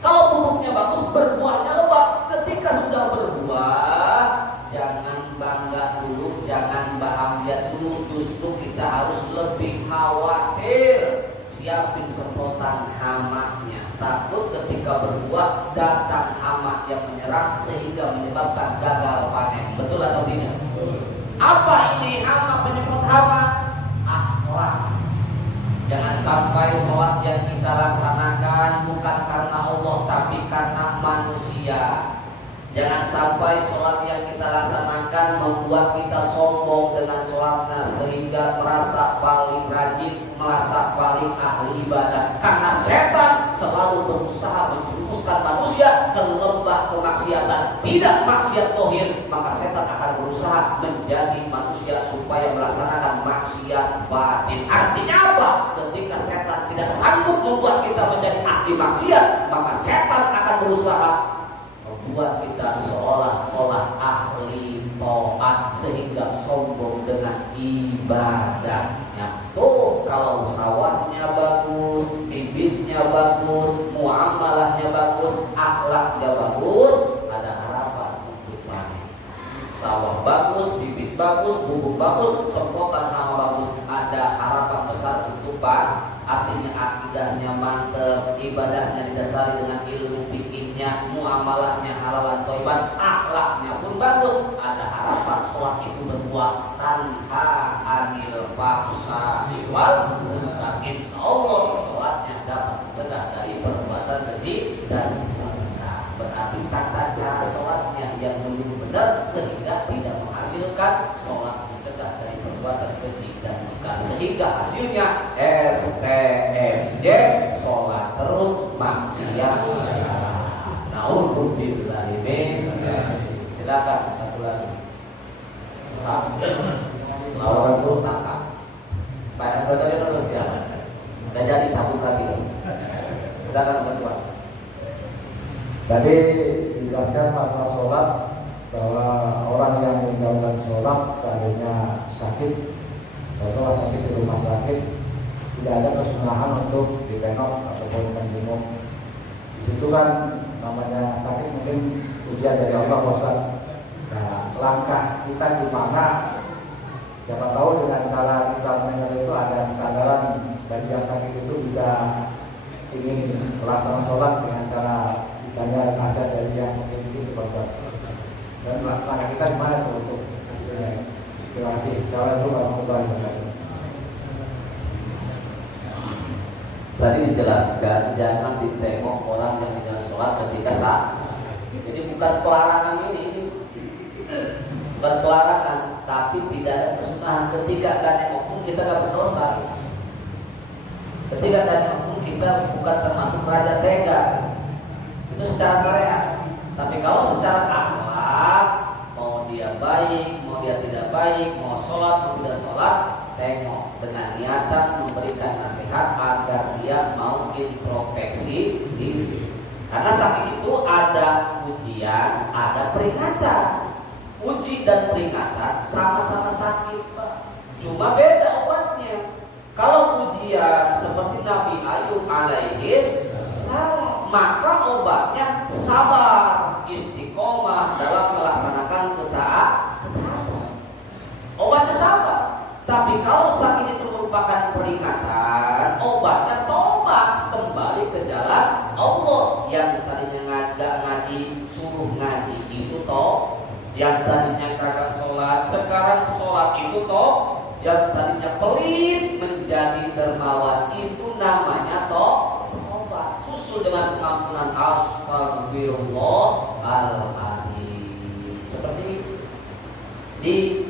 Kalau pupuknya bagus, berbuahnya lebat. Ketika sudah berbuah, jangan bangga dulu, jangan bahagia dulu. Justru kita harus lebih khawatir. Siapin semprotan hamanya. Takut ketika berbuah datang hama yang menyerang sehingga menyebabkan gagal panen. Betul atau tidak? Apa ini hama, penyemprot hama? Akhlak. Jangan sampai sholat yang kita laksanakan bukan karena Allah tapi karena manusia. Jangan sampai sholat yang kita laksanakan membuat kita sombong dengan sholatnya sehingga merasa paling rajin, merasa paling ahli ibadah. Karena setan selalu berusaha menjerumuskan manusia ke lembah kemaksiatan. Tidak maksiat zahir, maka setan akan berusaha menjadi manusia supaya melaksanakan maksiat batin. Artinya apa? Ketika setan tidak sanggup membuat kita menjadi ahli maksiat, maka setan akan berusaha buat kita seolah-olah ahli taat sehingga sombong dengan ibadahnya. Tuh kalau sawahnya bagus, bibitnya bagus, muamalahnya bagus, akhlaknya bagus, ada harapan untuk panen. Sawah bagus, bibit bagus, bubuk bagus, semprotan hama bagus, ada harapan besar untuk panen. Artinya akidahnya mantap, ibadahnya didasari dengan ilmu fikihnya, muamalahnya halalan thayyiban, akhlaknya pun bagus. Ada harapan sholat itu berbuah tanha anil fahsya'i wal munkar. Insya Allah sholatnya dapat mencegah dari perbuatan keji dan munkar. Berarti tata cara sholatnya yang belum benar sehingga tidak menghasilkan sholat mencegah dari perbuatan keji dan munkar. Sehingga hasilnya STMJ, sholat terus maksiat. Naudzubillah. Silakan satu lagi. Lawan dulu tangkap. Pada tadi dulu siapa? Udah jadi cabut lagi. Silakan berbuat. Tadi dijelaskan masalah sholat bahwa orang yang meninggalkan sholat seandainya sakit atau sakit di rumah sakit tidak ada kesunahan untuk ditengok ataupun menjenguk. Di situ kan namanya sakit mungkin ujian dari Allah Ustaz. Nah, langkah kita di mana? Siapa tahu dengan cara kita mendengar itu ada kesadaran dari yang sakit itu bisa ingin melakukan sholat dengan cara ditanya nasihat dari yang mungkin itu Ustaz. Dan langkah kita di mana tuh untuk terima kasih. Assalamualaikum warahmatullahi wabarakatuh. Tadi dijelaskan jangan ditengok orang yang tidak sholat ketika sakit. Jadi bukan pelarangan ini, bukan pelarangan, tapi tidak ada kesunahan. Ketika gak nengok pun kita gak berdosa. Ketika gak nengok pun kita bukan termasuk raja tega. Itu secara syariat. Tapi kalau secara akhlak, mau dia baik, mau dia tidak baik, mau sholat, mau tidak sholat, tengok dengan niatan memberikan nasihat agar dia mau introspeksi diri. Karena sakit itu ada ujian, ada peringatan. Uji dan peringatan sama-sama sakit, Pak. Cuma beda obatnya. Kalau ujian seperti Nabi Ayub alaihi salam, maka obatnya sabar, istiqomah dalam melaksanakan ketaatan. Obatnya sabar. Tapi kalau sakit itu merupakan peringatan, obatnya tobat, kembali ke jalan Allah. Yang tadinya nggak ngaji, suruh ngaji itu toh. Yang tadinya kagak sholat, sekarang sholat itu toh. Yang tadinya pelit menjadi dermawan, itu namanya toh tobat. Susul dengan pengampunan astagfirullahaladzim. Seperti itu. Di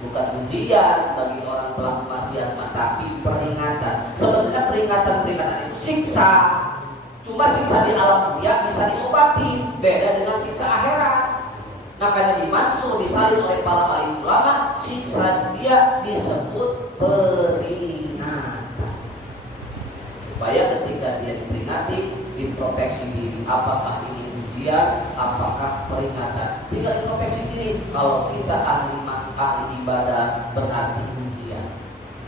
bukan ujian bagi orang pelaku maksiat, tapi peringatan. Sebenarnya peringatan itu siksa. Cuma siksa di alam dunia bisa diobati, beda dengan siksa akhirat. Makanya dimansur disalin oleh para alim ulama, siksa dia disebut peringatan. Supaya ketika dia diperingati, introspeksi diri, apakah ini ujian, apakah peringatan. Tinggal introspeksi diri. Kalau kita ahli ibadah berarti ujian.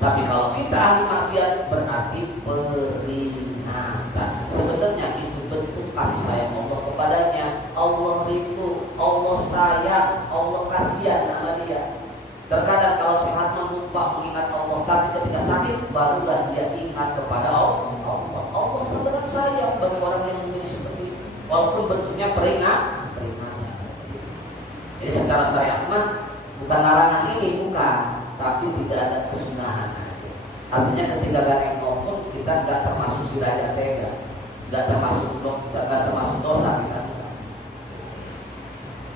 Tapi kalau kita ahli maksiat berarti peringatan. Sebenarnya itu bentuk kasih sayang Allah kepadanya. Allah rindu, Allah sayang, Allah kasihan sama dia. Terkadang kalau sehat lupa mengingat Allah, tapi ketika sakit barulah dia ingat kepada Allah. Allah sangat sayang bagi orang yang memilih seperti itu. Walaupun bentuknya peringatan. Jadi secara syariat bukan larangan ini, bukan, tapi tidak ada kesunahan. Artinya ketika gak nengok pun kita gak termasuk si raja tega, gak termasuk dosa kita.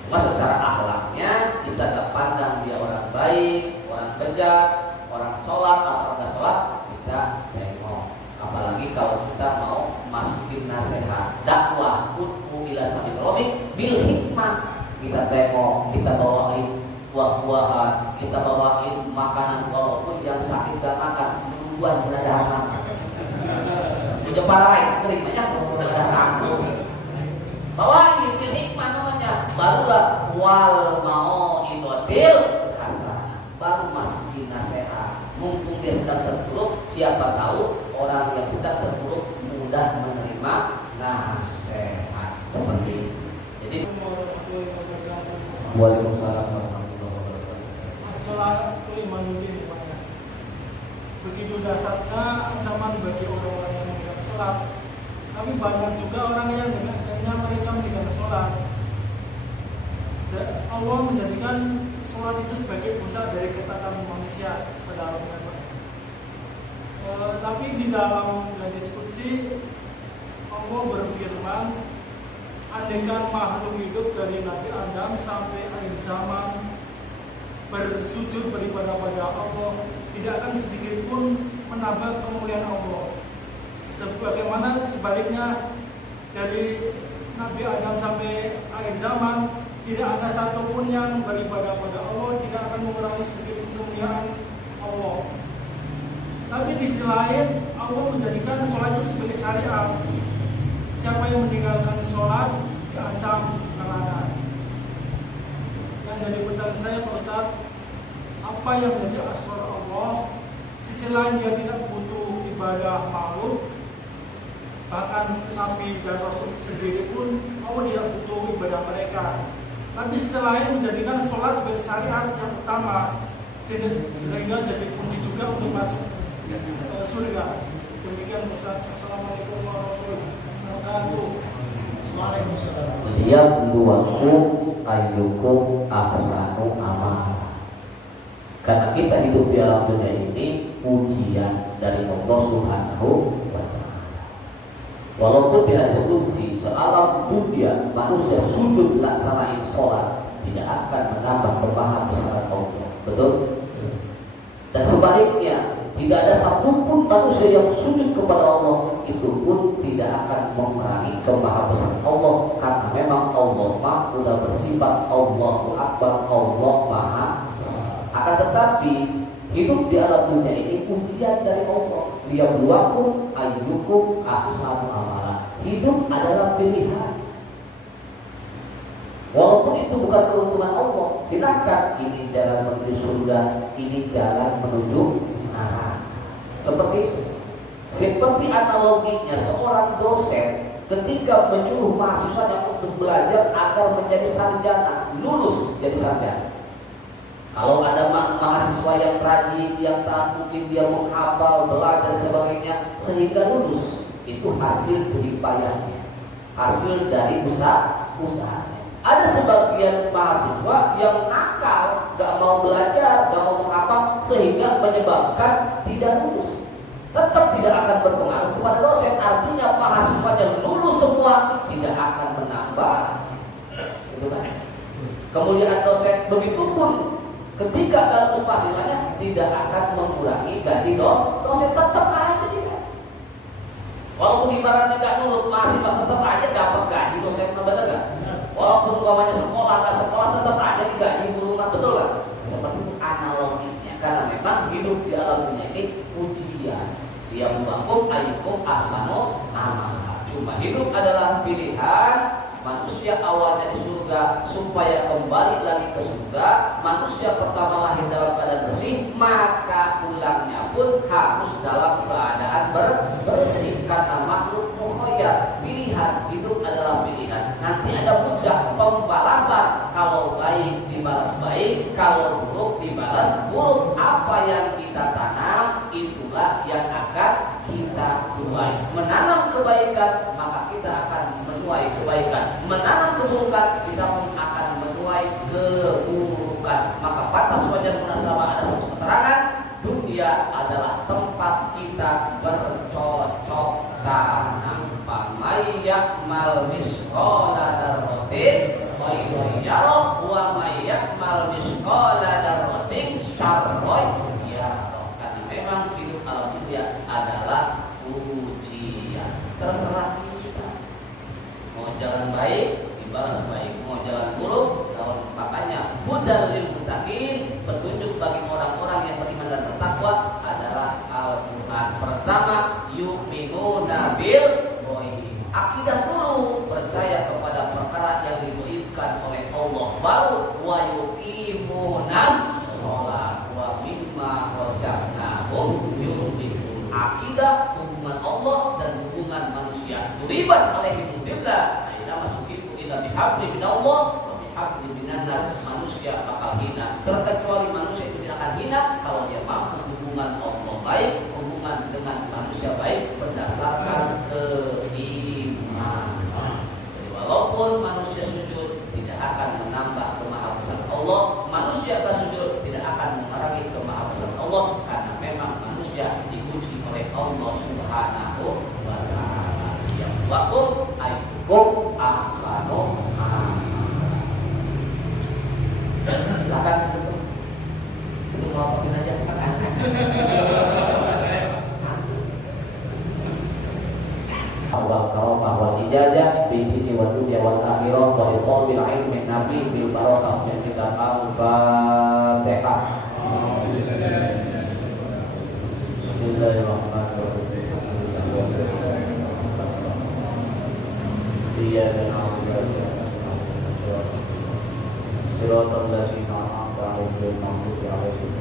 Cuma secara akhlaknya kita gak pandang dia orang baik, orang bejat, orang sholat atau gak sholat, kita tengok. Apalagi kalau kita mau masukin nasihat dakwah ud'u ila sabil rabbik bil hikmah, kita tengok, kita bawain buah-buahan, kita bawain makanan, walaupun yang sakit gak makan, duluan berada makan. Udah parahin, kering banyak berada makan. Bawain bil hikmah namanya, barulah wal mau itotil hasanah, baru masukin nasihat. Mumpung dia sedang terpuruk, siapa tahu orang yang sedang terpuruk mudah menerima nasihat seperti itu. Jadi Waalaikumsalam warahmatullahi wabarakatuh. Assalamualaikum warahmatullahi wabarakatuh. Begitu dasarnya ancaman bagi orang-orang yang meninggalkan sholat. Tapi banyak juga orang yang dengannya mereka meninggalkan sholat. Allah menjadikan sholat itu sebagai puncak dari ketaatan manusia pada alam kubur. Tapi di dalam diskusi Allah berfirman, andaikan makhluk hidup dari Nabi Adam sampai akhir zaman bersujud beribadah pada Allah, tidak akan sedikit pun menambah kemuliaan Allah. Sebagaimana sebaliknya dari Nabi Adam sampai akhir zaman, tidak ada satupun yang beribadah pada Allah tidak akan mengurangi sedikit kemuliaan Allah. Tapi di sisi lain Allah menjadikan sholat itu sebagai syariat. Siapa yang meninggalkan sholat diancam neraka. Yang jadi pertanyaan saya, Pak Ustaz, apa yang menjadi asal Allah? Sisi lain dia tidak butuh ibadah makhluk, bahkan Nabi dan Rasul sendiri pun Allah tidak butuh ibadah mereka. Tapi sisi lain menjadikan sholat sebagai syariat yang utama, sehingga jadi kunci juga untuk masuk surga. Demikian Ustaz. Assalamualaikum warahmatullahi wabarakatuh. Liyabluwakum ayyukum ahsanu amala. Karena kita hidup di alam dunia ini ujian dari Allah Subhanahu wa ta'ala. Walaupun di hadis qudsi sealam dunia manusia sujud laksanain sholat, tidak akan menambah kemahabesaran Allah. Betul? Dan sebaliknya, tidak ada satupun manusia yang sujud kepada Allah itu pun tidak akan mengurangi kemahabesaran Allah, karena memang Allah Maha sudah bersifat Allahu Akbar, Allah Maha. Akan tetapi hidup di alam dunia ini ujian dari Allah. Liyabluwakum ayyukum ahsanu amala. Hidup adalah pilihan. Walaupun itu bukan keuntungan Allah, silakan, ini jalan menuju surga, ini jalan menuju neraka. Seperti analoginya seorang dosen ketika menyuruh mahasiswanya untuk belajar agar menjadi sarjana, lulus jadi sarjana. Kalau ada mahasiswa yang rajin, yang taat, mungkin dia menghafal, belajar dan sebagainya sehingga lulus, itu hasil jerih payahnya, hasil dari usahanya. Ada sebagian mahasiswa yang nakal, gak mau belajar, gak mau menghafal, sehingga menyebabkan tidak lulus. Tetap tidak akan berpengaruh kepada dosen. Artinya mahasiswanya lulus semua, tidak akan menambah, gitu kan? Kemudian dosen begitu pun, ketika lulus mahasiswanya tidak akan mengurangi gaji dosen, tetap aja dia. Walaupun ibaratnya gak nurut, mahasiswa tetap aja dapat gaji dosen, benar gak? Walaupun umpamanya sekolah gak sekolah, tetap aja digaji guru, betul gak? Seperti itu analoginya, karena memang hidup di alam dunia ini ujian. Dia membangun ayyukum ahsanu amala. Cuma hidup adalah pilihan. Manusia awalnya di surga, supaya kembali lagi ke surga. Manusia pertama lahir dalam keadaan bersih, maka pulangnya pun harus dalam keadaan bersih. Karena makhluk mukhayyar, pilihan, hidup adalah pilihan. Nanti ada mujzah, pembalasan. Kalau baik dibalas baik, kalau buruk dibalas buruk. Apa yang kita tanam, itulah yang akan kita tuai. Menanam kebaikan, maka kita akan menuai kebaikan. Menanam keburukan, kita pun akan menuai keburukan. Maka pantas wajar munasabah ada satu keterangan, dunia adalah tempat kita bercocok tanam. May ya'mal misqala dzarratin khairan yarah wa may ya'mal misqala dzarratin syarran yarah. Karena memang hidup alam dunia adalah ujian. Terserah kita mau jalan baik dibalas baik, mau jalan buruk lawan. Makanya hudal lil muttaqin, petunjuk bagi orang-orang yang beriman dan bertakwa adalah Al-Qur'an. Pertama, yu'minuna bil ghaib. Akidah dulu, percaya kepada perkara yang diberikan oleh Allah. Baru wa yuqimunas shalah wa mimma razaqnahum yunfiqun. Akidah, hubungan Allah dan hubungan manusia. Ribas alaihim billah. Aina masukitu ila bihabli minallah wa bihabli minan nas. Manusia bakal hina. Terkecuali manusia itu tidak akan hina kalau dia mampu hubungan Allah baik, hubungan dengan manusia baik berdasarkan walaupun manusia sujud tidak akan menambah kemahabesaran Allah, manusia bersujud tidak akan mengurangi kemahabesaran Allah, karena memang manusia diuji oleh Allah Subhanahu wa taala. Yang wakum ayyukum ahsanu amala. Silakan itu melototin aja. Wal karamah wal ijazah fi dini wa dunya wal akhirah wa iqamil ilmi nabi bil barakah min kitab al-Fatihah. Bismillahirrahmanirrahim. Iyyaka na'budu wa iyyaka nasta'in. Shiratal ladzina an'amta 'alaihim ghairil maghdubi 'alaihim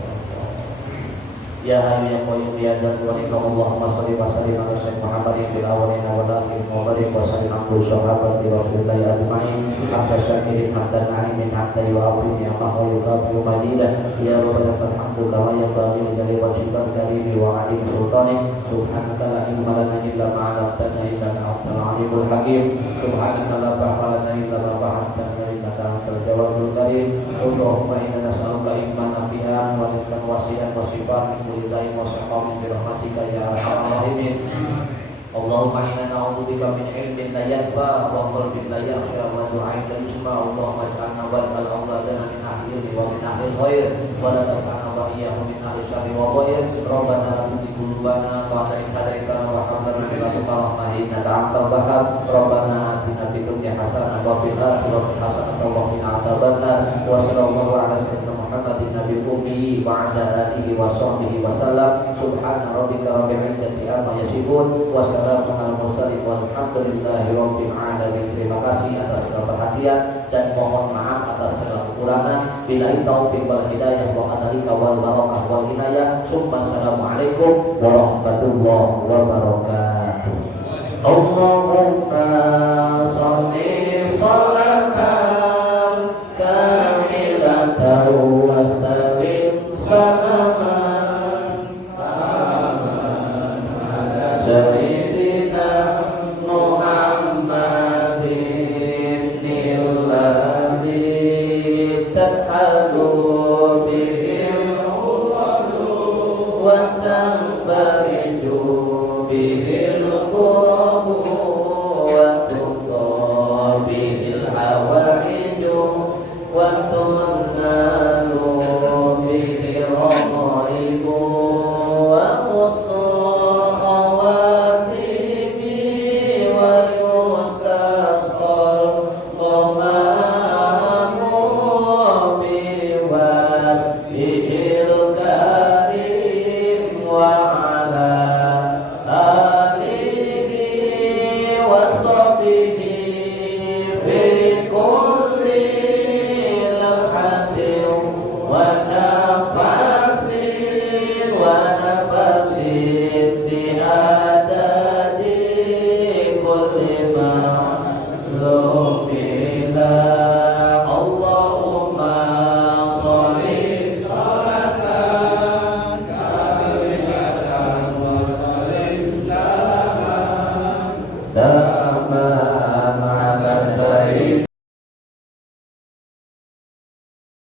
Ya Hayyu Ya Qayyum Ya Dzal Jalali Allahumma shalli wa sallim ala sayyidina Muhammadin fil awwalin wal akhirin wa barik wa sallim ala sahabati Rasulillah ajma'in hatta syakirin hatta na'imin hatta yu'afin ya maha yuqabilu madidah ya rabbana alhamdu kama yanbaghi li jalali wajhikal karimi wa 'alim sultanik subhanaka la ilma lana illa ma 'allamtana innaka antal alimul hakim subhanaka la fahma lana illa ma 'allamtana innaka antal jawabul karim Allahumma inna nas'aluka ilman nafi'an wa rizqan wasi'an wa shifaan lillahi wa sahbihi bi rahmatika ya arhamar rahimin. Allahumma inna na'udzubika min ilmin la yanfa wa qalbin la yakhsha wa du'ain la yusma. Allahumma ij'alna wa ij'al awladana min ahli ilmi wa min ahli khair wa la taf'alna wa iyyahum min ahli syarri wa ghair. Rabbana la tuzigh qulubana ba'da idh hadaytana wa hab lana min ladunka rahmah innaka antal wahhab. Rabbana atina fid dunya hasanah wa fil akhirati hasanah wa qina adzabannar. Wa sallallahu ala sayyidina Muhammadin nabiyil ummi wa ala alihi wa sahbihi wa sallam. Subhana rabbika rabbil izzati amma yasifun wa salamun alal mursalin walhamdulillahi rabbil alamin. Terima kasih atas segala perhatian dan mohon maaf atas segala kekurangan. Billahi taufiq wal hidayah wa qadrika wal barakah wal inayah. Assalamualaikum warahmatullahi wabarakatuh. Allahumma sholli sholatan kamilatan wa sallim salaman ala sayyidina Muhammadin alladhi tad'u bihil uladu wa tanfariju bihil qurabu wa tuqa bihil hawaiju wa tunnalu bihil raqaibu wa husnul khawatimi wa yustasqal qamamu biwajhil karim wa ala alihi wa sahbihi fi kulli lamhatin wa nafasin bi adadi kulli ma'lumin.